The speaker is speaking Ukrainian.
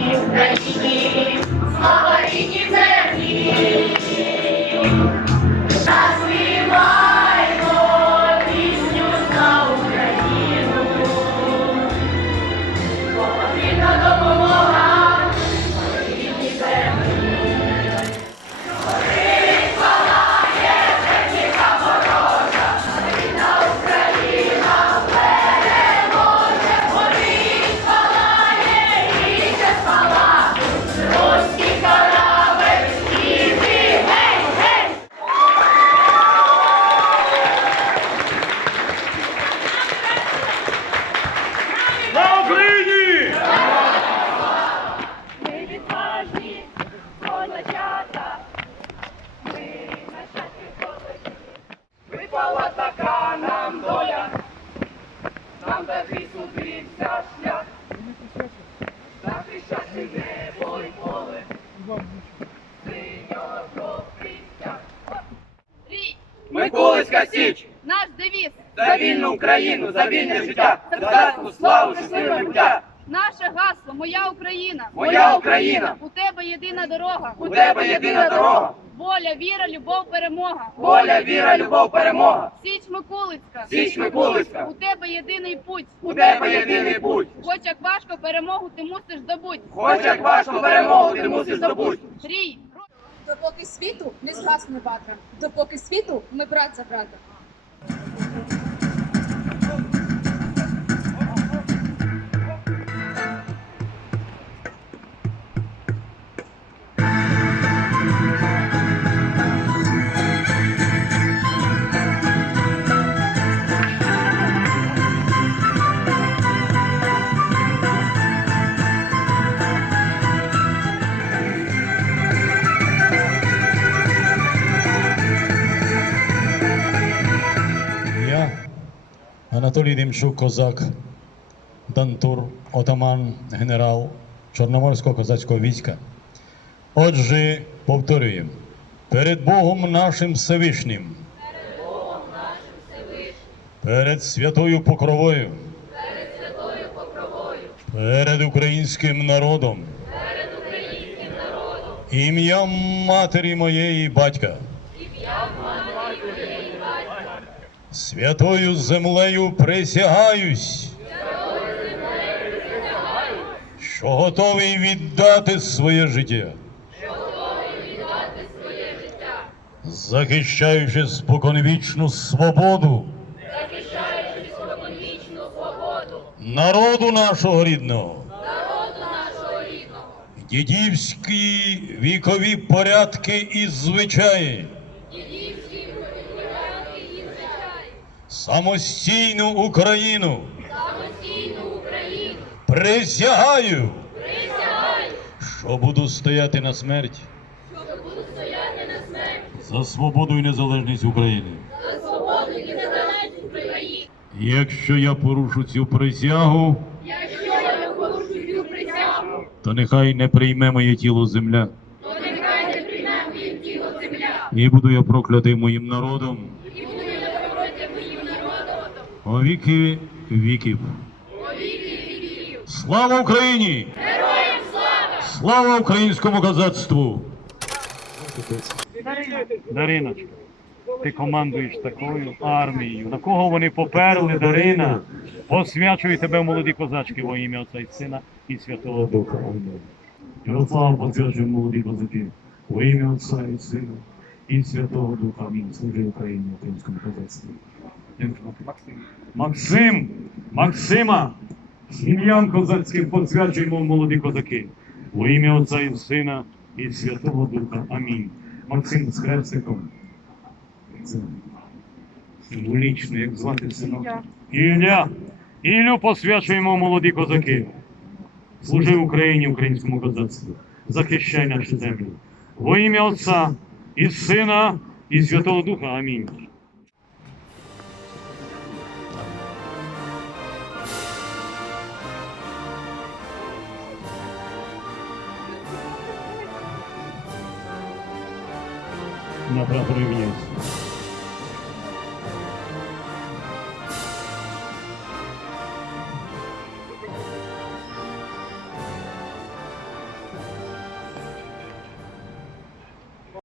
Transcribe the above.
you, Випала така нам доля, нам такий судився шлях, захищати небо й поле, синього. Рій, Миколицька Січ! наш девіз, За вільну Україну, за вільне життя, за козацьку славу, щасливе життя! наше гасло, моя Україна. Моя Україна! У тебе єдина дорога. У тебе єдина дорога! Воля, віра, любов, перемога. Воля, віра, любов, перемога! Січ Микулицька. Січ Микулицька! У тебе єдиний путь. У тебе єдиний путь! Хоч як важко перемогу ти мусиш здобуть. Хоч як важко перемогу ти мусиш здобути! Рій, Допоки світу не згасне батра. допоки світу ми брат за брата. Я, Анатолій Демчук, козак, Дантур, отаман, генерал Чорноморського козацького війська. Отже, повторюємо, перед Богом нашим Всевишнім, перед святою покровою, перед українським народом, перед українським народом, ім'ям матері моєї батька. Святою землею присягаюсь, що готовий віддати своє життя, захищаючи споконвічну свободу, народу нашого рідного, дідівські вікові порядки і звичаї. Самостійну Україну. Присягаю. Присягаю. Що буду стояти на смерть. За свободу і незалежність України. Якщо я порушу цю присягу, якщо я порушу цю присягу, то нехай не прийме моє тіло земля. то нехай не прийме моє тіло земля. І буду я проклятий моїм народом І буду я проти моїм народом, о віки віків. Слава Україні! Героям слава! Слава українському козацтву! Дариночка, ти командуєш такою армією. На кого вони поперли, Дарина? Посвячую тебе, молоді козачки, во ім'я Отця і Сина і Святого Духа. Ярослав посвячує молоді козаки, во ім'я Отця і Сина і Святого Духа. Амінь. Служи Україні, українському козацтву. Максим! Максима! Сім'ям козацьким посвячуємо молоді козаки. Во ім'я Отця і Сина і Святого Духа. Амінь. Максим з хрестиком. Символічно, як звати синок. Ілля. Іллю посвячуємо молоді козаки. Служи Україні, українському козацтву. Захищай нашу землю. Во ім'я Отця і Сина і Святого Духа. Амінь. На прапор рівняйся.